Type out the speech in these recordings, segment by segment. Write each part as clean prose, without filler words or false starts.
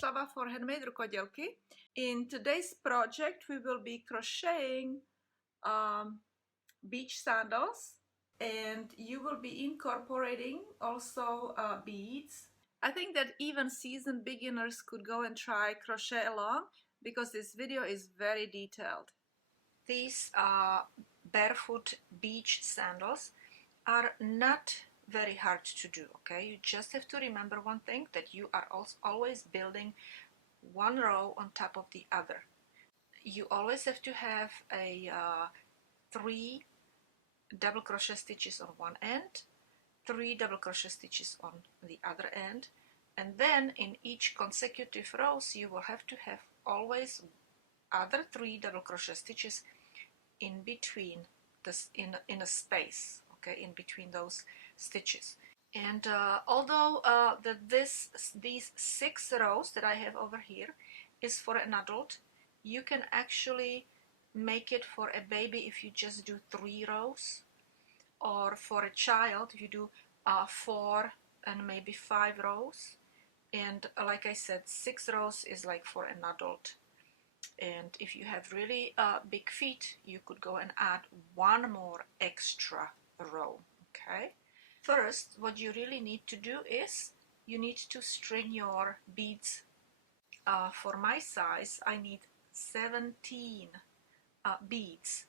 Bronislava for HandMadeRukodelky. In today's project we will be crocheting beach sandals, and you will be incorporating also beads. I think that even seasoned beginners could go and try crochet along because this video is very detailed. These barefoot beach sandals are not very hard to do, okay? You just have to remember one thing, that you are always building one row on top of the other. You always have to have a 3 double crochet stitches on one end, 3 double crochet stitches on the other end, and then in each consecutive rows you will have to have always other 3 double crochet stitches in between this, in a space, okay, in between those stitches. And although these 6 rows that I have over here is for an adult, you can actually make it for a baby if you just do 3 rows, or for a child if you do 4 and maybe 5 rows. And like I said, 6 rows is like for an adult. And if you have really big feet, you could go and add 1 more extra row, okay? First, what you really need to do is you need to string your beads. For my size, I need 17 beads,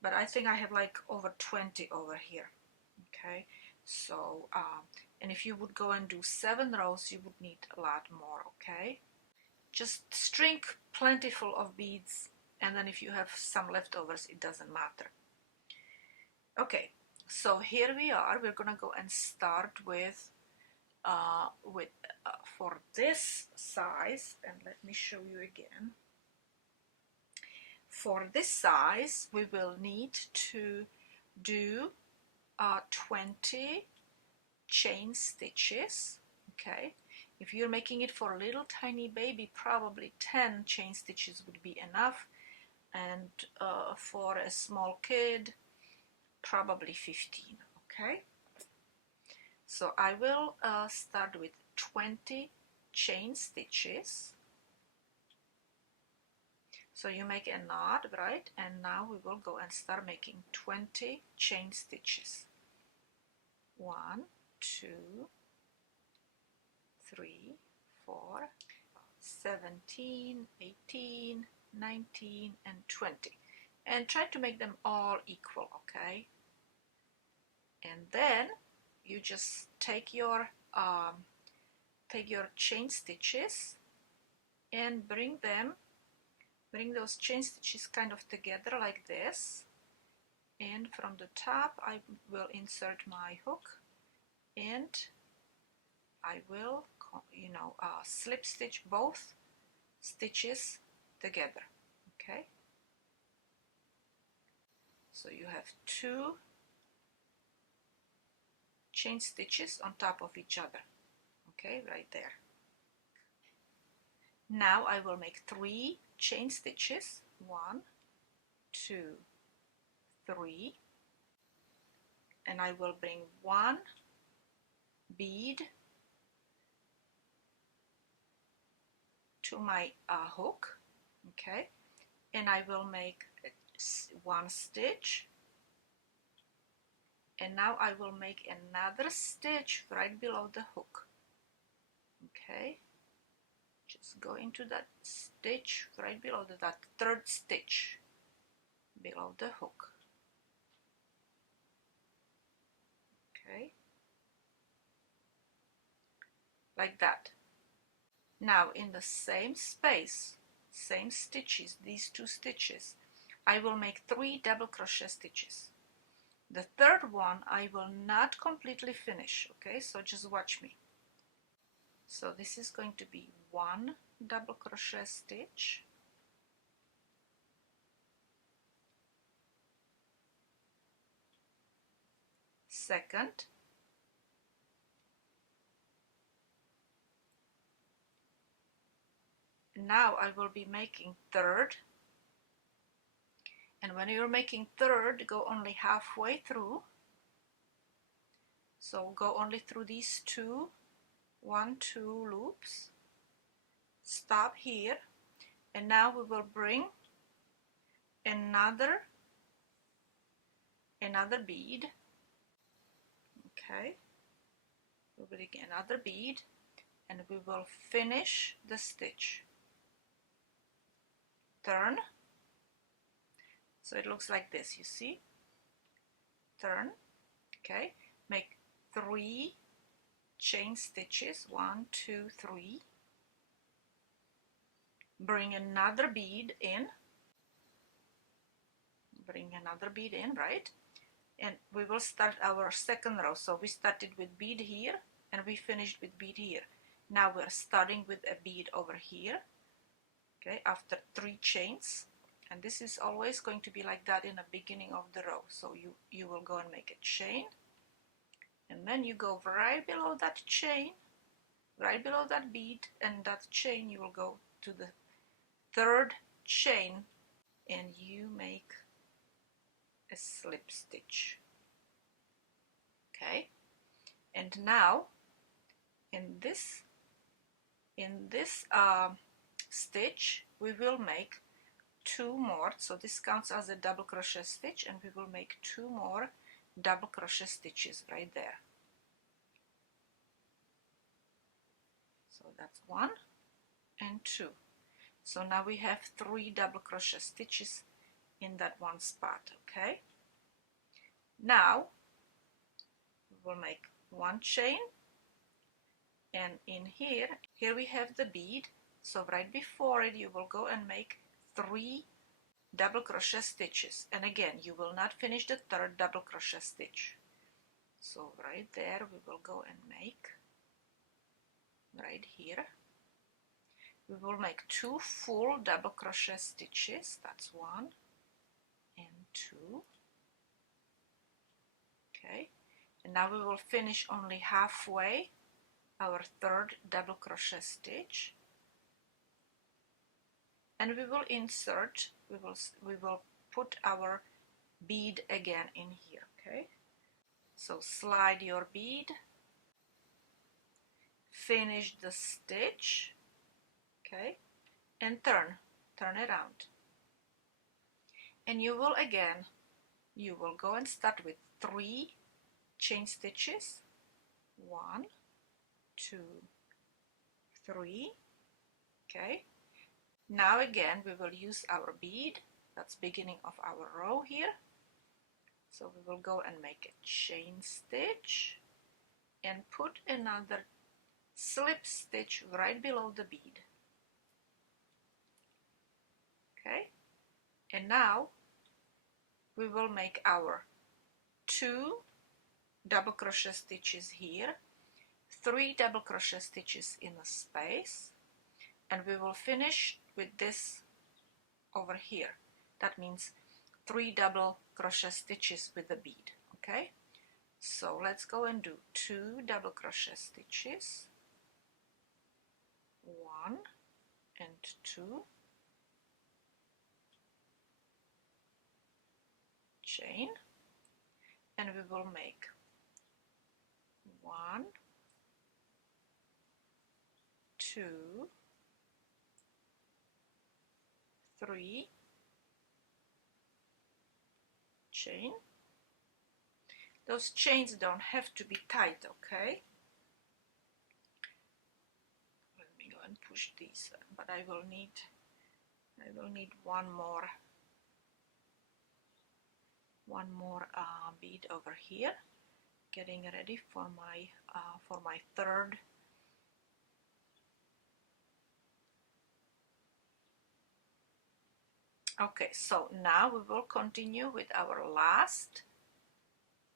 but I think I have like over 20 over here, okay? So, and if you would go and do 7 rows, you would need a lot more, okay? Just string plentiful of beads, and then if you have some leftovers, it doesn't matter. Okay, so here we are. We're gonna go and start with for this size, and let me show you again. For this size, we will need to do 20 chain stitches, okay? If you're making it for a little tiny baby, probably 10 chain stitches would be enough, and for a small kid, probably 15, okay? So I will start with 20 chain stitches. So you make a knot, right? And now we will go and start making 20 chain stitches. 1, 2, 3, 4, 17, 18, 19, and 20. And try to make them all equal, okay? And then you just take your chain stitches and bring those chain stitches kind of together like this. And from the top I will insert my hook, and I will, slip stitch both stitches together, okay? So you have 2 chain stitches on top of each other, okay, right there. Now I will make 3 chain stitches, 1, 2, 3, and I will bring 1 bead to my hook, okay, and I will make 1 stitch, and now I will make another stitch right below the hook, okay? Just go into that stitch right below that 3rd stitch below the hook, okay, like that. Now in the same space, same stitches, these 2 stitches, I will make 3 double crochet stitches. The 3rd one I will not completely finish, okay, so just watch me. So this is going to be 1 double crochet stitch, second, now I will be making 3rd, and when you're making 3rd, go only halfway through. So go only through these 2, 1, 2 loops, stop here, and now we will bring another bead. Okay, we'll bring another bead and we will finish the stitch. Turn, so it looks like this, you see. Turn, okay, make 3 chain stitches, 1, 2, 3. Bring another bead in, right? And we will start our second row. So we started with bead here and we finished with bead here. Now we're starting with a bead over here, okay, after 3 chains. And this is always going to be like that in the beginning of the row. So you will go and make a chain, and then you go right below that chain, right below that bead and that chain, you will go to the 3rd chain and you make a slip stitch. Okay, and now in this stitch we will make 2 more, so this counts as a double crochet stitch, and we will make 2 more double crochet stitches right there. So that's 1 and 2. So now we have 3 double crochet stitches in that one spot. Okay, now we will make 1 chain, and in here we have the bead, so right before it you will go and make 3 double crochet stitches, and again you will not finish the 3rd double crochet stitch. So right there we will go and make, right here we will make 2 full double crochet stitches. That's 1 and 2. Okay, and now we will finish only halfway our 3rd double crochet stitch, and we will insert, we will put our bead again in here. Okay, so slide your bead, finish the stitch, okay, and turn around, and you will go and start with 3 chain stitches, 1, 2, 3. Okay, now again we will use our bead, that's beginning of our row here, so we will go and make a chain stitch and put another slip stitch right below the bead. Okay, and now we will make our 2 double crochet stitches here, 3 double crochet stitches in a space, and we will finish with this over here. That means 3 double crochet stitches with the bead. Okay, so let's go and do 2 double crochet stitches, 1 and 2, chain, and we will make 1, 2, 3, chain. Those chains don't have to be tight, okay? Let me go and push these, but I will need one more bead over here, getting ready for my 3rd. Okay, so now we will continue with our last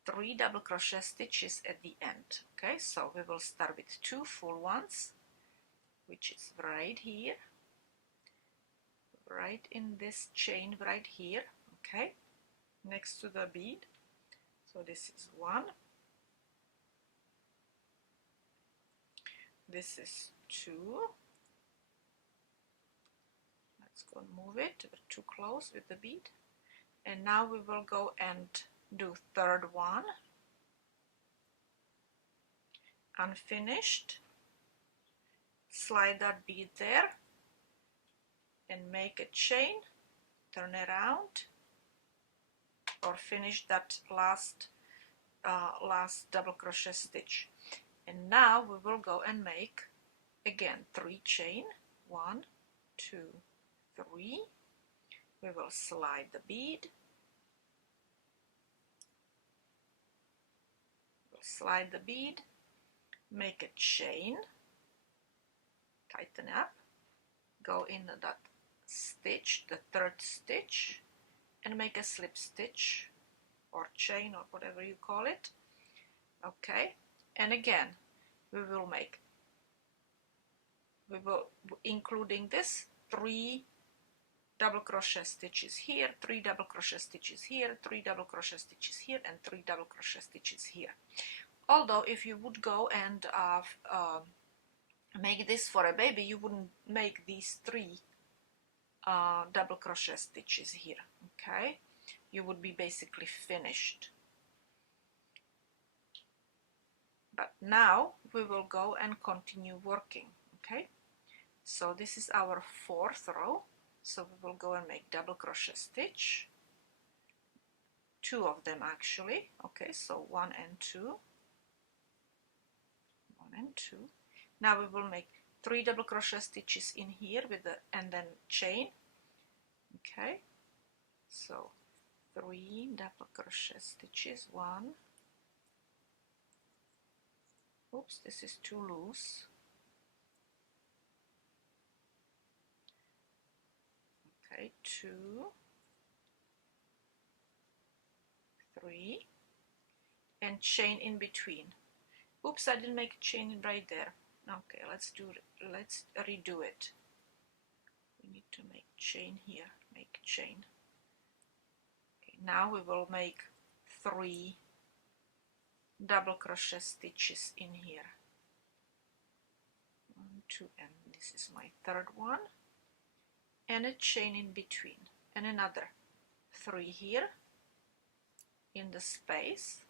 3 double crochet stitches at the end. Okay, so we will start with 2 full ones, which is right here, right in this chain right here, okay, next to the bead. So this is 1, this is 2. Let's go and move it, we're too close with the bead. And now we will go and do 3rd one, unfinished, slide that bead there and make a chain, turn around, or finish that last double crochet stitch. And now we will go and make again 3 chain, 1, 2, 3. We will slide the bead, make a chain, tighten up, go in that stitch, the 3rd stitch, and make a slip stitch or chain or whatever you call it. Okay, and again we will including this 3 double crochet stitches here, 3 double crochet stitches here, 3 double crochet stitches here, and 3 double crochet stitches here. Although if you would go and make this for a baby, you wouldn't make these 3 double crochet stitches here. Okay, you would be basically finished. But now we will go and continue working. Okay, so this is our 4th row. So we will go and make double crochet stitch, 2 of them actually. Okay, so 1 and 2, 1 and 2. Now we will make 3 double crochet stitches in here with the and then chain. Okay, so 3 double crochet stitches, 1. Oops, this is too loose. Okay, 2, 3, and chain in between. Oops, I didn't make a chain right there. Okay, let's redo it. We need to make chain here, make chain. Okay, now we will make 3 double crochet stitches in here. 1, 2, and this is my 3rd one. And a chain in between, and another 3 here in the space.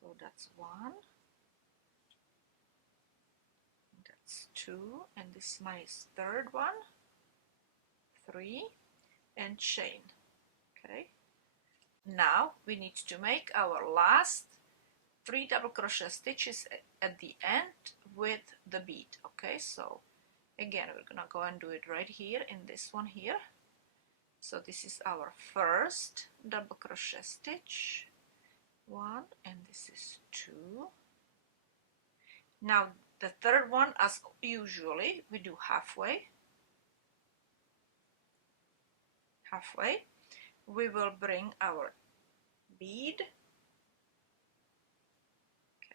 So that's 1, that's 2, and this is my 3rd one, 3, and chain. Okay, now we need to make our last 3 double crochet stitches at the end with the bead. Okay, so again we're gonna go and do it right here in this one here. So this is our 1st double crochet stitch, 1, and this is 2. Now the 3rd one, as usually, we do halfway. We will bring our bead.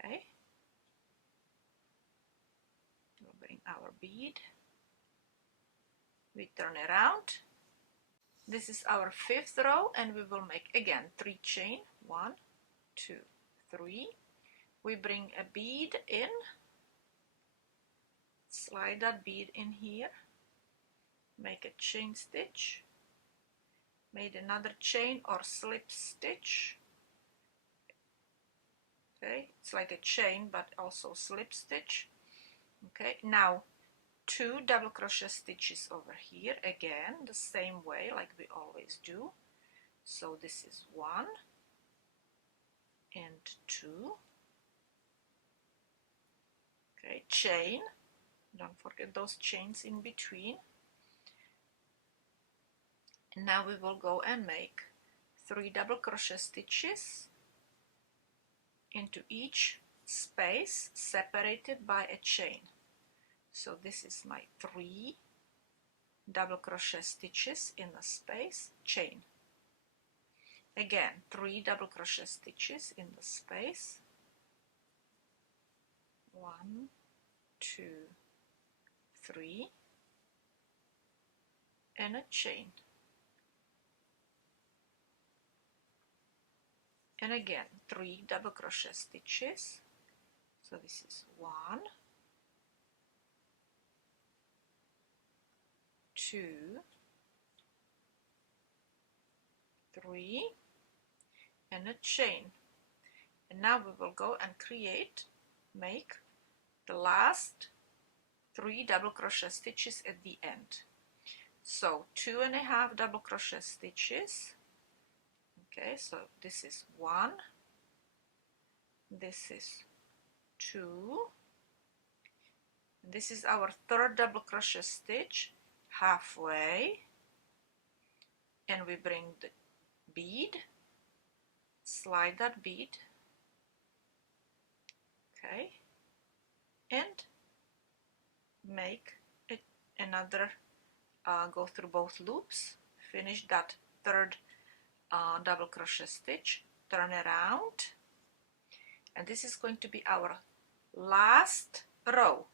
Okay, we'll bring our bead. We turn around. This is our 5th row, and we will make again 3 chain, 1, 2, 3. We bring a bead in, slide that bead in here, make a chain stitch, made another chain or slip stitch. Okay, it's like a chain but also slip stitch. Okay, now 2 double crochet stitches over here, again the same way like we always do. So this is 1 and 2. Okay, chain, don't forget those chains in between. And now we will go and make 3 double crochet stitches into each space separated by a chain. So this is my 3 double crochet stitches in the space, chain. Again, 3 double crochet stitches in the space, 1, 2, 3, and a chain. And again 3 double crochet stitches. So this is 1, 2, 3, and a chain. And now we will go and make the last 3 double crochet stitches at the end. So 2.5 double crochet stitches. Okay, so this is 1, this is 2, this is our third double crochet stitch halfway, and we bring the bead, slide that bead, okay, and make it another, go through both loops, finish that third double crochet stitch, turn around, and this is going to be our last row.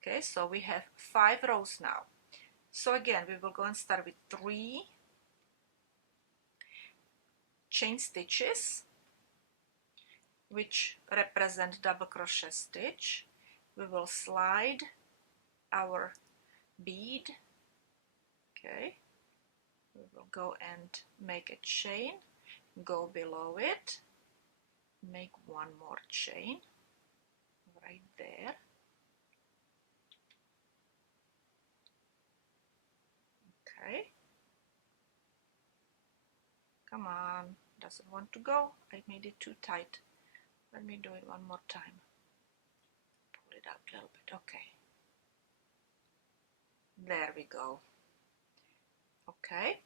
Okay, so we have 5 rows now. So again, we will go and start with 3 chain stitches, which represent double crochet stitch. We will slide our bead, okay, we will go and make a chain, go below it, make one more chain right there, okay, come on, doesn't want to go, I made it too tight, let me do it one more time, pull it out a little bit, okay, there we go. Okay,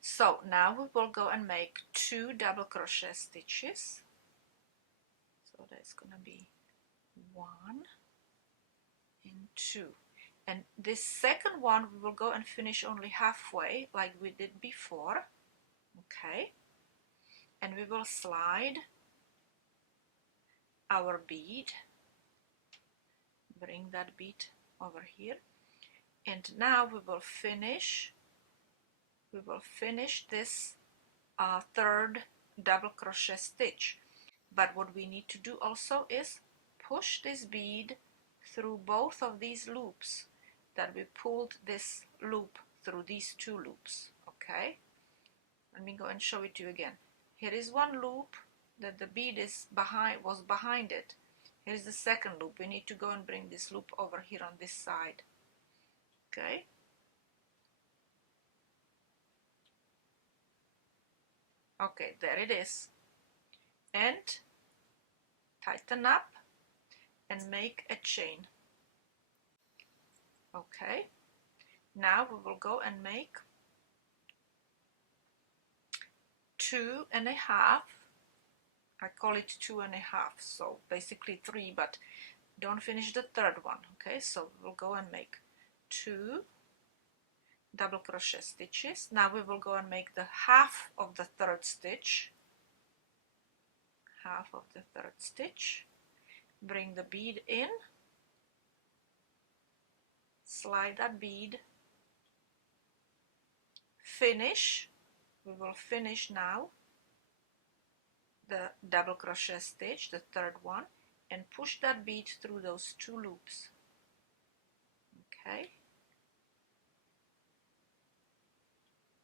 so now we will go and make 2 double crochet stitches, so that's gonna be 1 and 2, and this second one we will go and finish only halfway like we did before, okay, and we will slide our bead, bring that bead over here, and now we will finish this third double crochet stitch. But what we need to do also is push this bead through both of these loops that we pulled this loop through these 2 loops. Okay, let me go and show it to you again. Here is one loop that the bead was behind it. Here's the second loop. We need to go and bring this loop over here on this side. Okay, okay, there it is, and tighten up and make a chain. Okay, now we will go and make 2.5, I call it 2.5, so basically 3, but don't finish the third one. Okay, so we'll go and make 2 double crochet stitches. Now we will go and make the half of the third stitch, bring the bead in, slide that bead, finish, we will finish now the double crochet stitch, the third one, and push that bead through those 2 loops. Okay,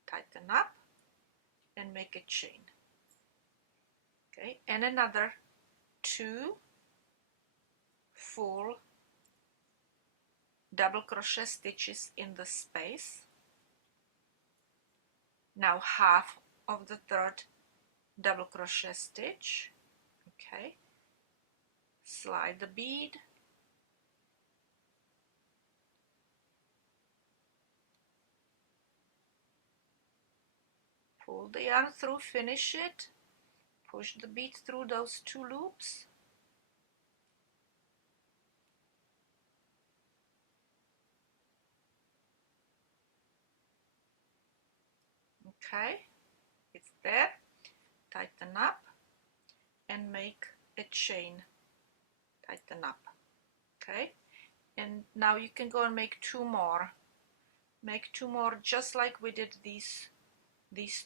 tighten up and make a chain. Okay, and another 2 full double crochet stitches in the space. Now half of the third double crochet stitch. Okay, slide the bead, pull the yarn through, finish it, push the bead through those 2 loops, okay, it's there, tighten up and make a chain, tighten up, okay, and now you can go and make 2 more, just like we did these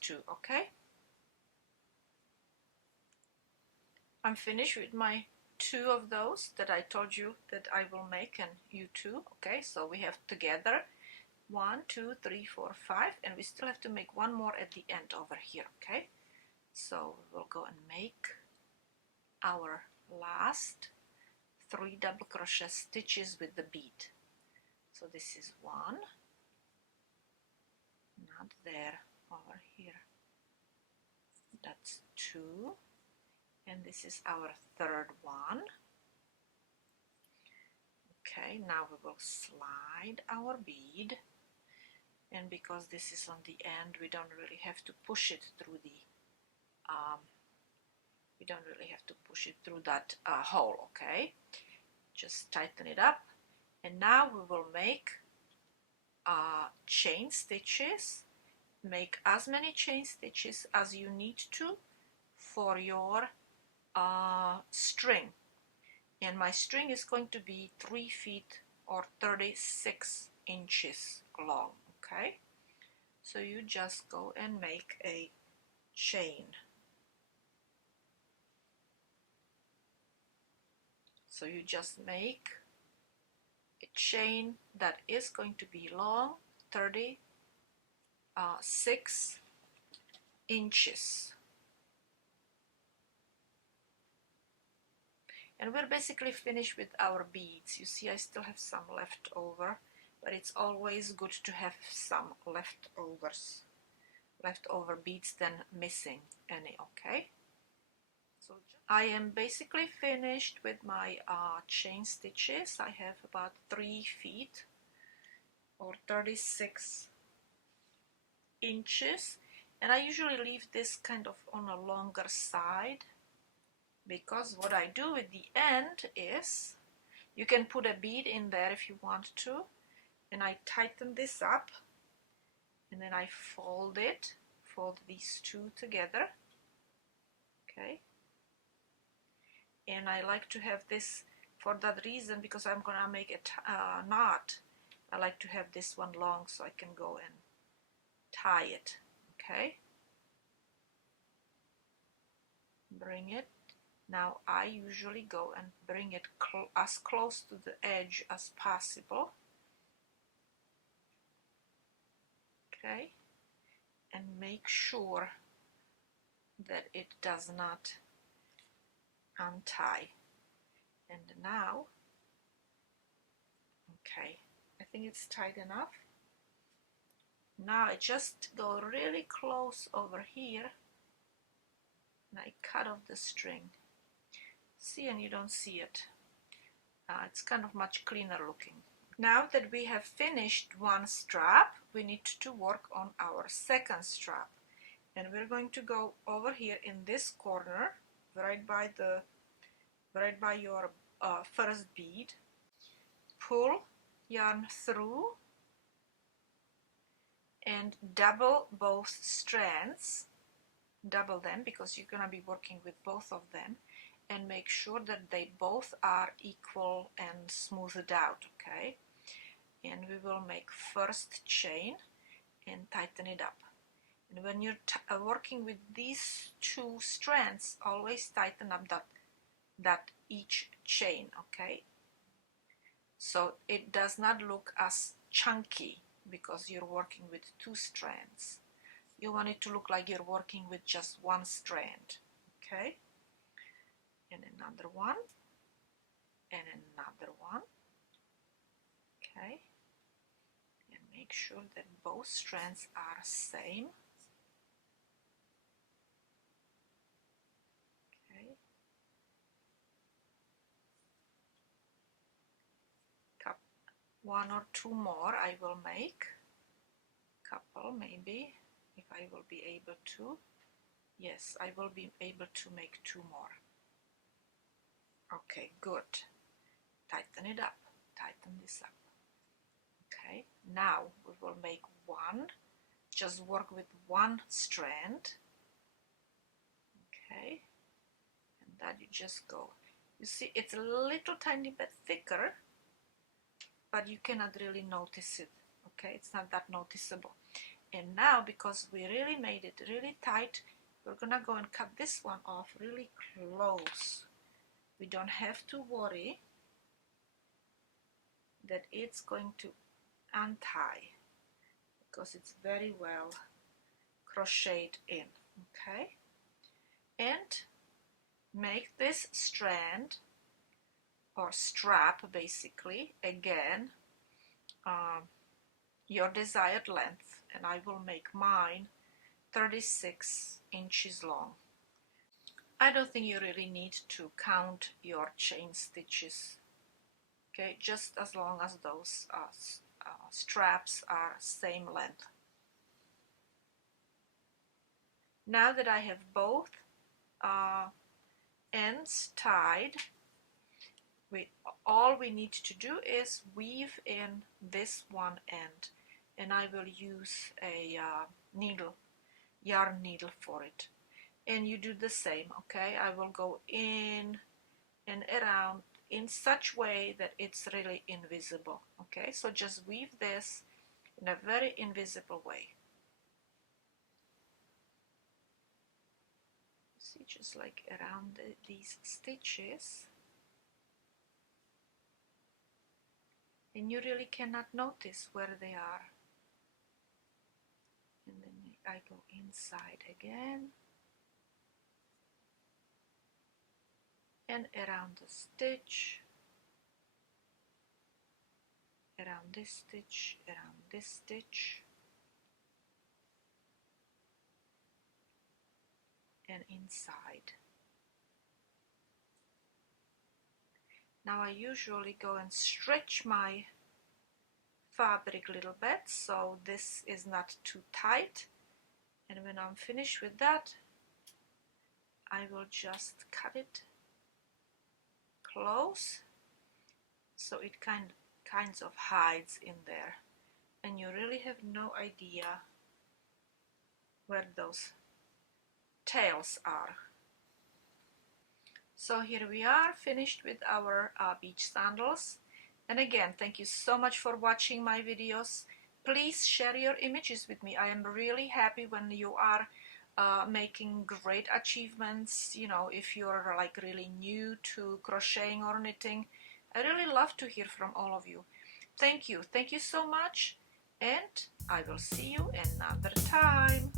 2, okay. I'm finished with my 2 of those that I told you that I will make, and you too. Okay, so we have together 1, 2, 3, 4, 5, and we still have to make 1 more at the end over here. Okay, so we'll go and make our last 3 double crochet stitches with the bead. So this is 1, not there, over here, that's 2, and this is our 3rd one. Okay, now we will slide our bead, and because this is on the end, we don't really have to push it through the that hole. Okay, just tighten it up, and now we will make chain stitches. Make as many chain stitches as you need to for your string, and my string is going to be 3 feet or 36 inches long. Okay, so you just go and make a chain. So you just make a chain that is going to be long 36 inches. And we're basically finished with our beads. You see, I still have some left over, but it's always good to have some leftover beads than missing any. Okay, so I am basically finished with my chain stitches. I have about 3 feet or 36 inches, and I usually leave this kind of on a longer side, because what I do at the end is, you can put a bead in there if you want to, and I tighten this up, and then I fold these two together. Okay, and I like to have this for that reason, because I'm gonna make a knot. I like to have this one long so I can go and tie it. Okay, bring it. Now I usually go and bring it as close to the edge as possible. Okay, and make sure that it does not untie. And now, okay, I think it's tight enough. Now I just go really close over here, and I cut off the string. See, and you don't see it. It's kind of much cleaner looking. Now that we have finished one strap, we need to work on our second strap, and we're going to go over here in this corner, right by your first bead. Pull yarn through and double both strands. Double them because you're gonna be working with both of them, and make sure that they both are equal and smoothed out. Okay, and we will make first chain and tighten it up. And when you're working with these two strands, always tighten up that each chain. Okay, so it does not look as chunky because you're working with two strands. You want it to look like you're working with just one strand. Okay, and another one, and another one. Okay, and make sure that both strands are same. Okay, one or two more I will make, couple maybe, if I will be able to. Yes, I will be able to make 2 more. Okay, good. Tighten it up, tighten this up. Okay, now we will make one, just work with one strand. Okay, and that you just go. You see, it's a little tiny bit thicker, but you cannot really notice it. Okay, it's not that noticeable. And now, because we really made it really tight, we're gonna go and cut this one off really close. We don't have to worry that it's going to untie, because it's very well crocheted in. Okay, and make this strand or strap, basically, again, your desired length, and I will make mine 36 inches long. I don't think you really need to count your chain stitches, okay, just as long as those straps are same length. Now that I have both ends tied, all we need to do is weave in this one end, and I will use a yarn needle for it. And you do the same, okay? I will go in and around in such way that it's really invisible, okay? So just weave this in a very invisible way. See, just like around these stitches. And you really cannot notice where they are. And then I go inside again. And around the stitch, around this stitch, around this stitch, and inside. Now I usually go and stretch my fabric a little bit so this is not too tight, and when I'm finished with that, I will just cut it close so it kinds of hides in there, and you really have no idea where those tails are. So here we are, finished with our beach sandals. And again, thank you so much for watching my videos. Please share your images with me. I am really happy when you are making great achievements. You know, if you're like really new to crocheting or knitting, I really love to hear from all of you. Thank you so much, and I will see you another time.